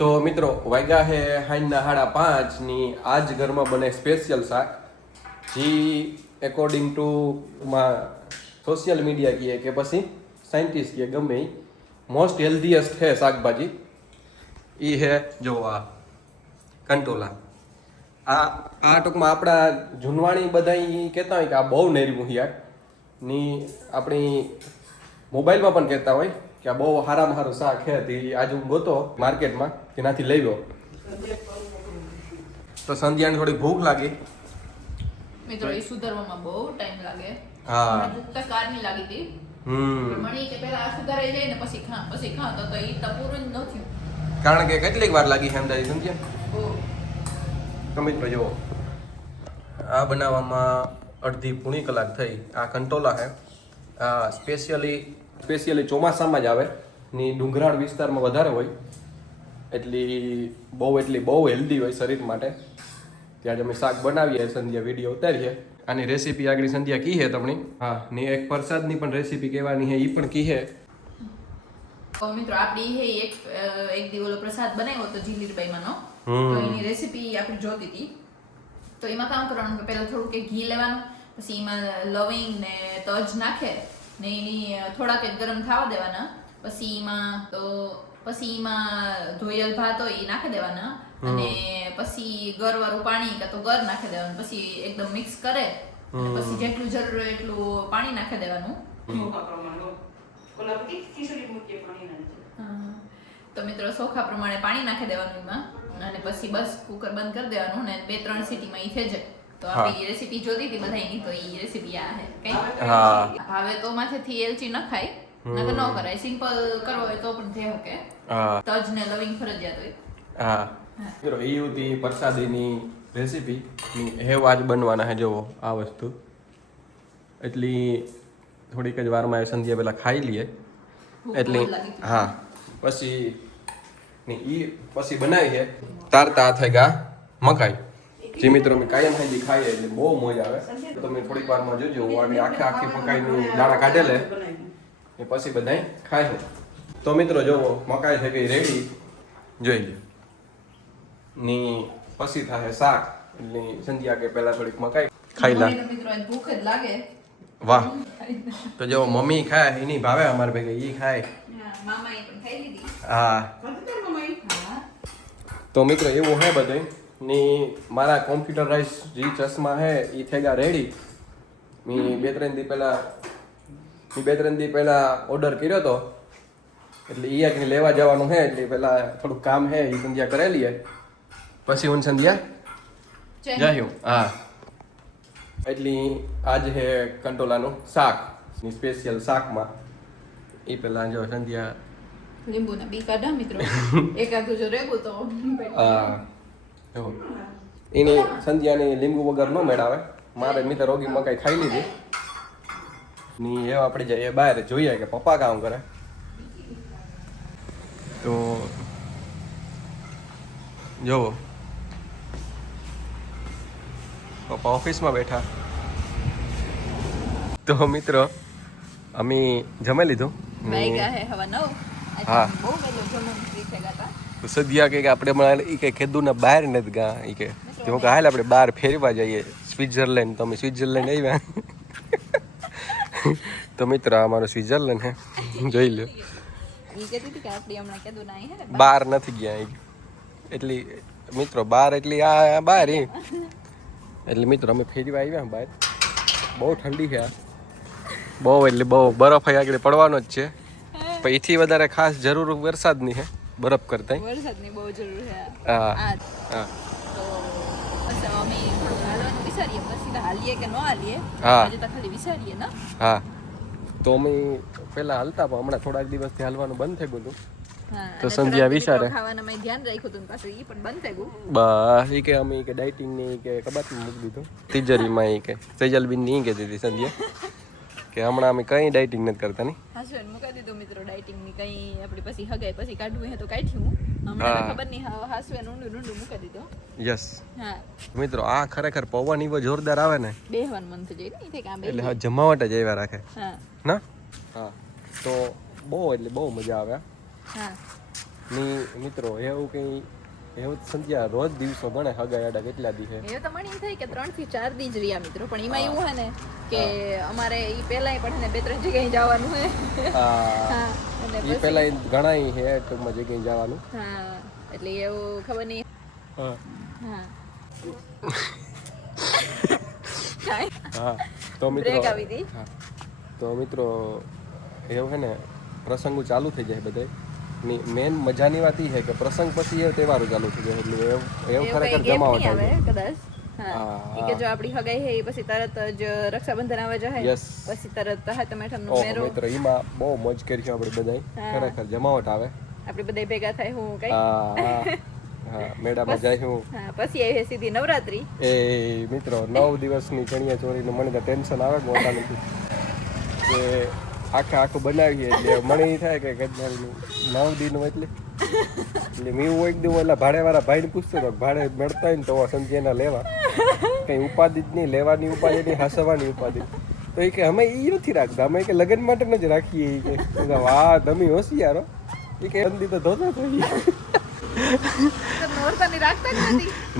તો મિત્રો વાગ્યા હે હાઈના 5:30 ની આજ ઘરમાં બને સ્પેશિયલ શાક જી એકોર્ડિંગ ટુ સોશિયલ મીડિયા કહીએ કે પછી સાયન્ટિસ્ટ કહીએ ગમે એ મોસ્ટ હેલ્ધીએસ્ટ છે શાકભાજી એ હે જો આ કંટોલા આ ટૂંકમાં આપણા જૂનવાણી બધા કહેતા હોય કે આ બહુ નેરી મુહિયાર ની આપણી મોબાઈલમાં પણ કહેતા હોય કે આ બહુ સારામાં સારું શાક છે તે આજે હું ગોતો માર્કેટમાં તેનાથી લઈ ગયો તો સંધ્યાને થોડી ભૂખ લાગી મિત્રો એ સુધારવામાં બહુ ટાઈમ લાગે હા ભૂખ તો કારની લાગી હતી મણી કે પહેલા આ સુધારાઈ જાય ને પછી ખા તો એ તો પૂરું જ ન થયું કારણ કે કેટલીક વાર લાગી છે અંદાજે સમજ્યા તો મિત્રો જુઓ આ બનાવવામાં અડધી પૂણી કલાક થઈ આ કંટોલા છે આ સ્પેશિયલી ચોમાસામાં જ આવે ની ડુંગરાળ વિસ્તારમાં વધારે હોય એટલી બહુ હેલ્ધી હોય શરીર માટે ત્યાં જ અમે શાક બનાવીએ સંધ્યા વિડીયો ઉતારીએ આની રેસીપી આગળ સંધ્યા કી હે તમને હા ને એક પ્રસાદની પણ રેસીપી કહેવાની છે એ પણ કી હે મિત્રો આપણી હે એક દિવસ પ્રસાદ બનાવ્યો તો જીલીરબાઈમાંનો તો એની રેસીપી આપણે જોતી હતી તો એમાં કામ કરવાનું કે પહેલા થોડું કે ઘી લેવાનું પછી એમાં લવિંગ ને તજ નાખે ને એની થોડાક જ ગરમ થવા દેવાના પછી એમાં ધોયેલ ભાત હોય એ નાખી દેવાના અને પછી ગરવાળું પાણી કાં તો ગર નાખી દેવાનું પછી એકદમ મિક્સ કરે પછી જેટલું જરૂર હોય એટલું પાણી નાખી દેવાનું તો મિત્રો ચોખા પ્રમાણે પાણી નાખી દેવાનું એમાં અને પછી બસ કુકર બંધ કરી દેવાનું ને 2-3 સીટીમાં ઈ થઈ જાય તો આપણી રેસીપી જોતી હતી બધાની તો ઈ રેસીપી આ હે કઈ હવે તો માથેથી એલચી ન ખાય નકર ન કરાય સિમ્પલ કરવો હોય તો પણ થઈ શકે તજ ને લવિંગ ફરજિયાત હોય હા મિત્રો એ હતી પ્રસાદીની રેસીપી હેવ આજ બનવાના હે જોવો આ વસ્તુ એટલી થોડીક જ વારમાં સંધ્યા પહેલા ખાઈ લઈએ એટલી હા પછી બનાવી છે તારતા થઈ ગયા મકાઈ જે મિત્રો અમે કાયમ ખાઈ ખાઈએ એટલે બહુ મજા આવે તો તમે થોડીક વારમાં જોજો હું આખી મકાઈનું દાણા કાઢે લે એ પછી બધાય ખાય તો મિત્રો જોવો મકાઈ થઈ ગઈ રેડી જોઈ લો ની પછી થાય શાક એટલે સંધ્યા કે પહેલા થોડીક મકાઈ ખાઈ લા મિત્રો ભૂખ જ લાગે વાહ તો જો મમ્મી ખાય એની ભાવે અમારે ભેગે ઈ ખાય મામાએ પણ ખાઈ લીધી હા તો મિત્રો એવું હે બધું ની મારા કોમ્પ્યુટરાઇઝ જે ચશ્મા હે એ થઈ ગયા રેડી મેં બે ત્રણ દી પહેલા ઓર્ડર કર્યો હતો એટલે એ એક લેવા જવાનું છે એટલે પહેલા થોડુંક કામ છે એ સંધ્યા કરેલી હે પછી હું સંધ્યા જાયું હા એટલે આજ હે કંટોલાનું શાક ની સ્પેશિયલ શાકમાં એ પહેલા જો સંધ્યા લીંબુના બી કાઢા મિત્રો એકાદું જો રેગું તો એની સંધ્યાની લીંબુ વગર ન મેળાવે મારે મિત્ર રોગી મકાઈ ખાઈ લીધી ની એવા આપણે જઈએ બહાર જોઈએ કે પપ્પા કામ કરે તો જોવો પપ્પા ઓફિસમાં બેઠા તો મિત્રો અમે જમી લીધું હા સદ્યા કે આપણે મળે એ કે કીધું ને બહાર નથી ગા એ કે હું હાલ આપણે બહાર ફેરવા જઈએ સ્વિટ્ઝરલેન્ડ તો અમે સ્વિટ્ઝરલેન્ડ આવ્યા તો મિત્ર અમારો સ્વિટ્ઝરલેન્ડ હે જોઈ લો બહાર નથી ગયા એટલી મિત્રો બહાર એટલી આ બહાર એટલે મિત્રો અમે ફેરવા આવ્યા બહાર બહુ ઠંડી છે બહુ બરફ આગળ પડવાનો જ છે પણ એથી વધારે ખાસ જરૂર વરસાદની છે બરફ કરતા વરસાદની બહુ જરૂર છે હા તો અમે હાલવાનું વિચારીએ પછી હાલીએ કે ન હાલીએ હા આજે તો ખાલી વિચારીએ ને હા તો અમે પહેલા હાલતા પણ હમણાં થોડાક દિવસથી હાલવાનું બંધ થઈ ગયું તો સંધ્યા વિચારે ખાવાના મેં ધ્યાન રાખ્યું હતું પાછું ઈ પણ બંધ થઈ ગયું બસ ઈ કે અમે કે ડાયટિંગ ની કે કબાટમાં મૂકી દીધું તિજોરીમાં ઈ કે સૈજલબીન ની કહેતી હતી સંધ્યા કે હમણાં અમે કઈ ડાયટિંગ નથી કરતા ની હાસવેન મૂકી દીધું મિત્રો ડાયટિંગ ની કઈ આપણી પછી હગાઈ પછી કાઢવું હે તો કાઢ્યું હમણાં ખબર નહીં હાસવેન ઊંડું મૂકી દીધું યસ હા મિત્રો આ ખરેખર પવન એવો જોરદાર આવે ને બેહવાન મન થઈ જાય ને કે આ એટલે હા જમાવટ જ આવ્યા રાખે હા ના હા તો બહુ મજા આવે હા ની મિત્રો એવું કંઈ એવું સંધ્યા રોજ દિવસો ગણે હગાયાડા કેટલા દી છે એ તો મને એમ થાય કે 3 થી 4 દી જ રહ્યા મિત્રો, પણ એમાં એવું હે ને કે અમારે ઈ પહેલાય પણ ને 2-3 જગ્યાએ જવાનું હે. હા અને એ પેલા ઘણાય છે ટૂંકમાં જગ્યાએ જવાનું. હા એટલે એવું ખબર નહીં. હા હા હા તો મિત્રો બ્રેક આવી હતી. હા તો મિત્રો એવું છે ને પ્રસંગો ચાલુ થઈ જાય બધે ની મેન મજાની વાત એ છે કે પ્રસંગ પછી એ તહેવારો ચાલુ થઈ જાય એટલે એવું ખરેખર જમાવટ આવે આવે. કદાચ. હા ઈ કે જો આપણી હગાઈ હે પછી તરત જ રક્ષાબંધન આવે જાય. યસ પછી તરત હાથમેઠમનો ઓહો મેરો. મિત્રો એમાં બહુ મોજ કરી છે આપણે બધાય ખરેખર જમાવટ આવે. આપણે બધા ભેગા થાય હું કઈ. હા મેળામાં જાય હું. હા પછી આવે સીધી નવરાત્રી. એ મિત્રો 9 દિવસની ચણિયા ચોરીનું મને તો ટેન્શન આવે મોટાનું કે આખું બનાવીએ એટલે મને એ થાય કે 9 દિનનું એટલે મેં હું એક દિવસ ઓલા ભાડેવાળા ભાઈને પૂછતો હતો ભાડે મળતા હોય ને તો સંજયના લેવા કંઈ ઉપાધિ જ નહીં, લેવાની ઉપાધિ નહીં, હસવાની ઉપાધિ. તો એ કે અમે એ નથી રાખતા, અમે કે લગ્ન માટે જ રાખીએ. એ કે વાહ તમે હોશિયારો. એ કે અંદી તો ધોતો થઈ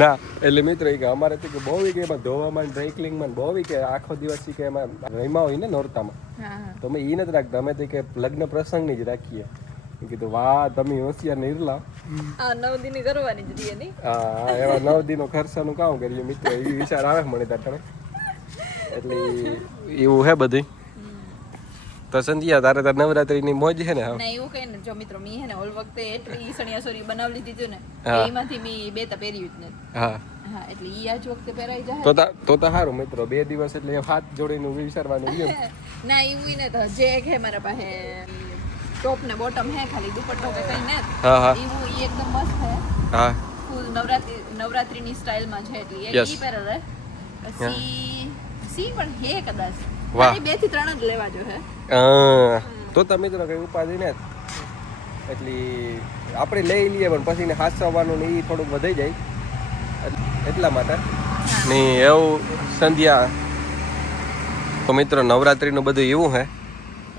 ના એટલે મિત્રો એ કે અમારે તો કે બહુ કે એમાં ધોવામાં ડ્રાયક્લિંગમાં બહુ કે આખો દિવસ કે એમાં રમ્યા હોય ને નોરતામાં તો અમે એ નથી રાખતા, અમે તો કે લગ્ન પ્રસંગની જ રાખીએ. એ કીધું વાહ તમે હોશિયાર નિર્લા. 9 દિન કરવાની જ રીએ નહીં. હા એવા 9 દિનો ખર્ચાનું કામ કરીએ મિત્રો, એ વિચાર આવે મને તારે એટલે એવું હે બધું. તો સંધ્યા તારે તાર નવરાત્રીની મોજ છે ને? હા ના એવું કઈ ને જો મિત્રો મી હે ને ઓલ વખતે એટલી સણિયાસોરી બનાવી લીધી ને એમાંથી મી બે તા પહેર્યું જ નથી. હા હા એટલે ઈ આજ વખતે પહેરાઈ જાય તો સારું મિત્રો 2 દિવસ એટલે હાથ જોડીને વિચારવાનું છે. ના એવું ને તો જે હે મારા પાસે ટોપ ને બોટમ હે ખાલી દુપટ્ટો કે કઈ ને એવું ઈ એકદમ મસ્ત હે. હા ફૂલ નવરાત્રીની સ્ટાઇલમાં છે એટલે ઈ પહેરે. પછી સી પણ હે કદાચ વાહ 2 થી 3 જ લેવા જો હે. તો તમે મિત્રો કઈ ઉપાધિ ને એટલે આપણે લઈ લઈએ પણ પછી ને હાસવાનું ને એ થોડુંક વધી જાય એટલા માટે નહીં એવું સંધ્યા. તો મિત્રો નવરાત્રીનું બધું એવું હે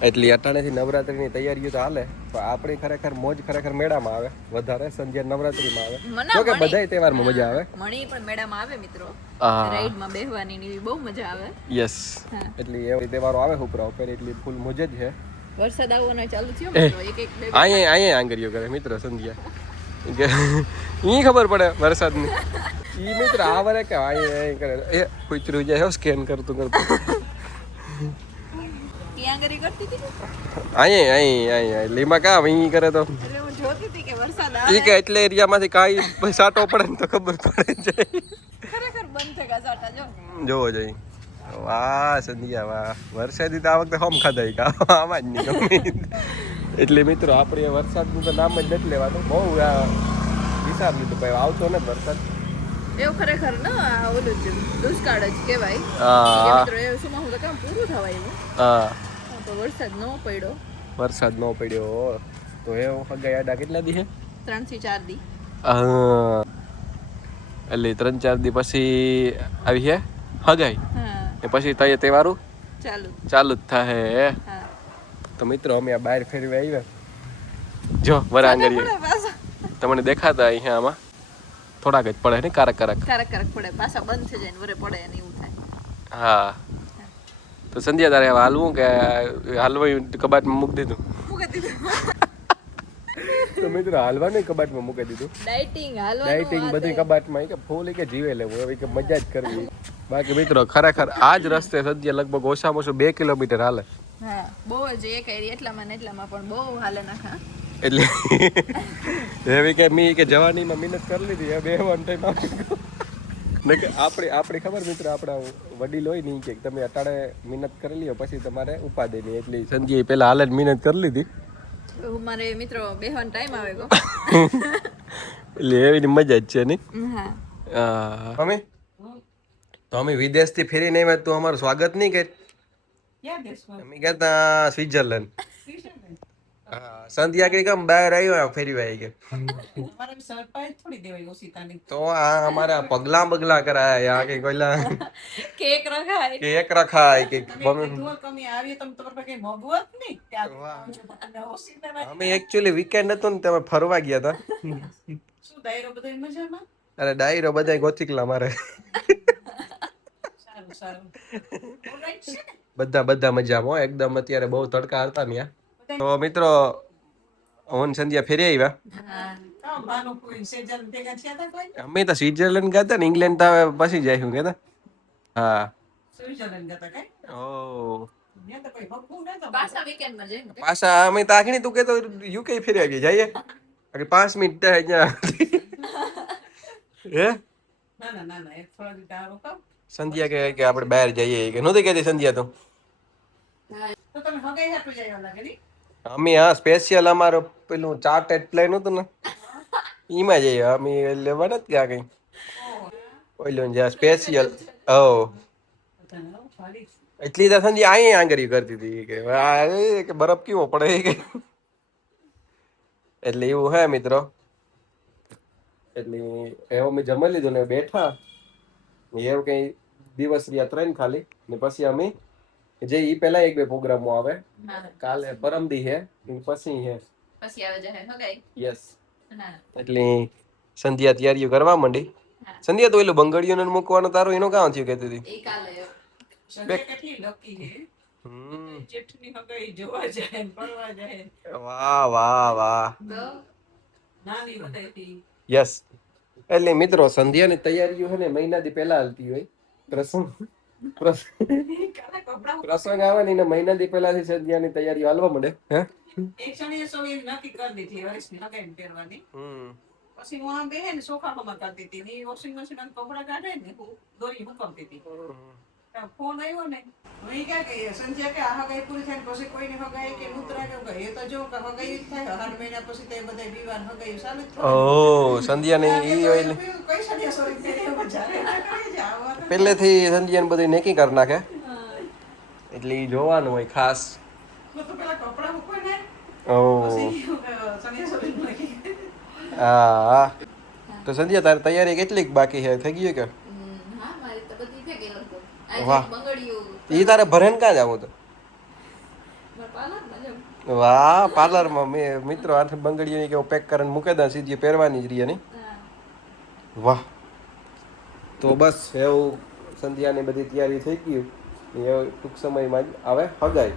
એટલે અટાણેથી નવરાત્રીની તૈયારીઓ તો હાલે પણ આપણી ખરેખર મોજ ખરેખર મેળામાં આવે વધારે. સંધ્યા નવરાત્રીમાં આવે તો કે બધાય તહેવારમાં મજા આવે. મણી પણ મેળામાં આવે મિત્રો, રાઈડમાં બેહવાની ની બહુ મજા આવે. યસ એટલે એ તહેવારો આવે ઉપરા ઉપર એટલે ફૂલ મોજ જ છે. વરસાદ આવવાનો ચાલુ થયો મિત્રો એક અહીંયા આંગરીઓ કરે મિત્રો સંધ્યા ઈ ખબર પડે વરસાદની. ઈ મિત્ર આ વરે કે અહીંયા કરે એ કુતરું જાય સ્કેન કરતું આંગરી કરતી હતી અહીંયા લીમા કા અહીં કરે તો એટલે હું જોતી હતી કે વરસાદ આવે કે એટલે એરિયામાંથી કાઈ સાટો પડે ને તો ખબર પડે જાય ખરેખર બંધ થઈ ગયા સાટા જોવો જઈ. વાહ સંધ્યા વાહ વરસાદી તો આ વખતે હોમ ખાધા કા આમાં જ નહીં. એટલે મિત્રો આપણે વરસાદનું તો નામ જ નથી લેવાનું. બહુ વિચાર લીધું ભાઈ આવતો ને વરસાદ એવું ખરેખર ના ઓલું જ દુષ્કાળ જ કહેવાય. મિત્રો એ શું હું તો કામ પૂરું થવાય એવું. તો વરસાદ ન પડ્યો તો એ હગાયાડા કેટલા દી છે? 3 થી 4 દી. એટલે 3-4 દી પછી આવી છે હગાઈ એ પછી તય તહેવારો ચાલુ જ થાય. તો મિત્રો અમે આ બહાર ફેરવી આવ્યા જો વરાંગરીએ તમને દેખાતા અહીંયા આમાં થોડાક જ પડે ને કારક પડે પાછા બંધ થઈ જાય ને વરે પડે ને એવું થાય. હા તો સંધ્યા તારે હાલવું કે હાલવા કબાટમાં મૂકી દીધું? તો મિત્રો હાલવાનું કબાટમાં મૂકી દીધું. ડાયટિંગ બધી કબાટમાં કે ફૂલ કે જીવે લેવું હવે કે મજા જ કરવી. બાકી મિત્રો ખરેખર આ જ રસ્તે સંધ્યા લગભગ ઓછામાં ઓછું 2 કિલોમીટર હાલે. હા બહુ જ એક એરી એટલામાં ને એટલામાં પણ બહુ હાલે નાખા. એટલે એવી કે મી કે જવાનીમાં મહેનત કરી લીધી હવે બેહવાનો ટાઈમ આવી ગયો ને કે આપણે ખબર મિત્રો આપણા વડીલ હોય નહીં કે તમે અટાણે મહેનત કરી લ્યો પછી તમારે ઉપાદે નહીં. એટલે સંજય પહેલા હાલ જ મહેનત કરી લીધી. મારે મિત્રો બેહવાનો ટાઈમ આવે ગયો એટલે એવી મજા જ છે નહીં. મમ્મી તો અમે વિદેશથી ફેરીને આવ્યા તો અમારું સ્વાગત નહીં કે અમે ગયા તા સ્વિટ્ઝરલેન્ડ. હા સંધ્યા કે કેમ બહાર આવ્યો ફેરી આવી કે અમારે સરપ્રાઈઝ થોડી દેવાય ઓશિતાની. તો આ અમારા પગલા બગલા કરાય આ કે કોઈલા કેક રખાય કેક રખાય કે તમે કીધું હોત કે અમે આવીએ તો તમારે પાસે કઈ મોંઘું હોત નહીં. અને ઓશિતાના અમે એકચ્યુઅલી વીકેન્ડ હતું ને તમે ફરવા ગયા હતા શું દાયરો બધાય મજામાં? અરે ડાયરો બધા ગોચીકલા મારે સારું સારું. Alright છે ને? બધા મજામાં હો, એકદમ અત્યારે બહુ તડકા હતા ત્યાં તો મિત્રો ઓન સંધ્યા ફેરી આવ્યા કામ બાનું કોઈ સેજલ ભેગા થયા હતા કોઈ? અમે તો સ્વિટરલેન્ડ ગયા હતા ને ઇંગ્લેન્ડ તો હવે પછી જઈશું કેતા હા સ્વિટ્ઝરલેન્ડ ગયા હતા કઈ? ઓ ત્યાં તો કોઈ હકવું નહોતું. પાછા વીકેન્ડમાં જઈને પાછા અમે તો આખણી તું કેતો યુકે ફેરી આવી જઈએ અરે 5 મિનિટ થાય અહીંયા હે ના એક થોડા દી તારો કામ. સંધ્યા કે આપણે બહાર જઈએ કે નહોતી કહેતી સંધ્યા તો તો તમે હગાઈ હાટું જાય લાગે નહીં? અમે હા સ્પેશિયલ અમારો પેલું ચાર્ટેડ પ્લેન હતું ને એમાં જઈએ અમે લેવા નથી ગયા કઈ ઓઈલું જ્યાં સ્પેશિયલ ઓ બધાને આવું ભારી. એટલી તો સંધ્યા અહીંયા આંગળી કરતી હતી કે આ એ કે બરફ કેવો પડે કે એટલે એવું હે મિત્રો એટલે એવું મેં જમી લીધું ને બેઠા એવું કઈ દિવસ રહ્યા 3 ખાલી ને પછી અમે જે ઈ પહેલા 1-2 પ્રોગ્રામો આવે કાલે પરમદી હે ઈ પછી હે પછી આવે જાય હગાઈ યસ હા એટલે સંધ્યા તૈયારીઓ કરવા માંડી સંધ્યા તો એલું બંગડીઓને મૂકવાનો તારો એનો કામ થયું કહેતી હતી એ કાલે સંજય કેટલી લકી છે. હમ જેઠની હગાઈ જોવા જાય ને ફરવા જાય. વાહ તો નાની બધાયથી. યસ એટલે મિત્રો સંધ્યાની તૈયારીઓ છે ને મહિનાથી પહેલા હાલતી હોય પ્રસંગ કાલે કપડાં પ્રસંગ આવે ને એને મહિનાથી પહેલાથી સંધ્યાની તૈયારીઓ હાલવા માંડે હે એક ક્ષણે સો એવી નક્કી કરી દીધી હરીશની હગાઈને પહેરવાની. પછી હું આમ બેહે ને સોફામાં કરતી હતી ને ઈ વોશિંગ મશીન કપડાં કાઢે ને હું દોરી મુકવતી હતી. ફોન આવ્યો ને હું ઈ ક્યાં કે સંજય કે આ હગાઈ પૂરી થાય ને પછી કોઈને હગાઈ કે ઉતરા કે એ તો જો કે હગાઈ જ થાય 8 મહિના પછી તો એ બધા વિવાહ હગાઈ ચાલુ જ થાય. ઓ સંધ્યાની ઈ હોય એટલે કઈ સડી સોરી તેરે મજા આવે જાવા. પહેલેથી સંધ્યાને બધી નેકી કરી નાખે એટલે ઈ જોવાનું હોય ખાસ તો પેલા કપડાં મૂકો ને ઓ પછી સની સોરી નક્કી. હા તો સંધ્યા તારી તૈયારી કેટલીક બાકી છે થઈ ગઈ કે હા મારી તો બધી થઈ ગઈ લગભગ વાહ. આજે બંગડીયું ઈ તારે ભરેન ક્યાં જાવું તો મારા પાર્લરમાં જાઉં. વાહ પાર્લરમાં મેં મિત્રો હાથ બંગડીઓની કે પેક કરીને મૂકે દે સીધી પહેરવાની જ રહી ની હા વાહ તો બસ એવું સંધ્યાની બધી તૈયારી થઈ ગયું એ ટૂંક સમયમાં જ આવે હગાઈ